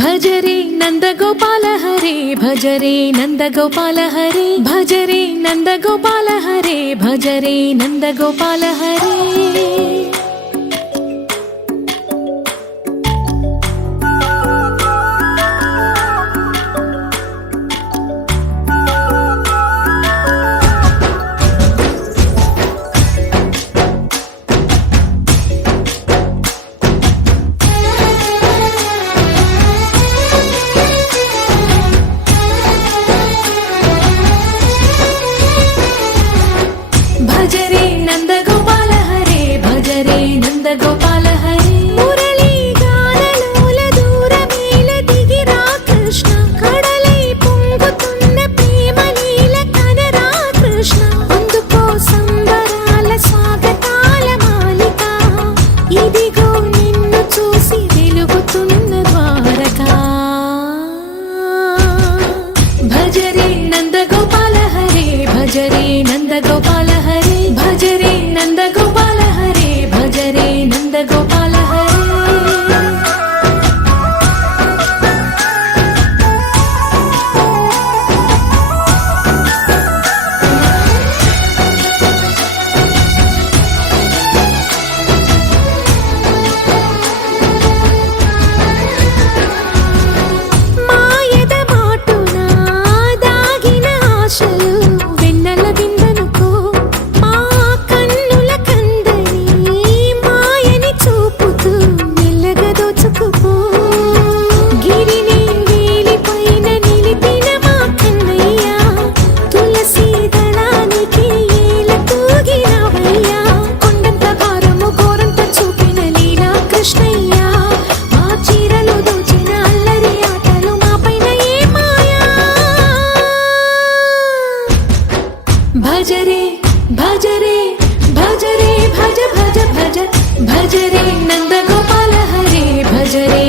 भजरे नंदगोपाल हरे भजरे नंदगोपाल हरे भजरे नंदगोपाल हरे भजरे नंदगोपाल हरे भजरे नंदगोपाल हरे भजरे नंदगोपाल हरे मुरली गानलोल दूरमेल दिगिरा कृष्ण कड़लै పొంగుతున్న ప్రేమ నీల కనరా కృష్ణ అందుకో సంబరాల స్వాగతాల మాలిక ఇదిగో నిన్ను చూసి వెలుగుతున్న ద్వారకా भजरे नंदगोपाल हरे भजरे नंदगोपाल हरे भजरे नंदगोपाल हरे भजरे नंदगोपाल हरे మాయద మాటున దాగిన ఆశలు వెన్నెల బిందెనుకో మా కన్నుల కందని మాయని చూపుతూ మెల్లగా దోచుకుపో గిరిని వేలిపైన నిలిపిన మా కన్నయ్య తులసి దళానికి ఏల తూగినవయ్యా కొండంత భారము గోరంత చూపిన లీలా కృష్ణయ్య మా చీరలు దోచిన అల్లరి ఆటలు మా పైన ఏ మాయా भजरे भजरे भजरे भज भज भज भजरे नंदगोपाल हरे भजरे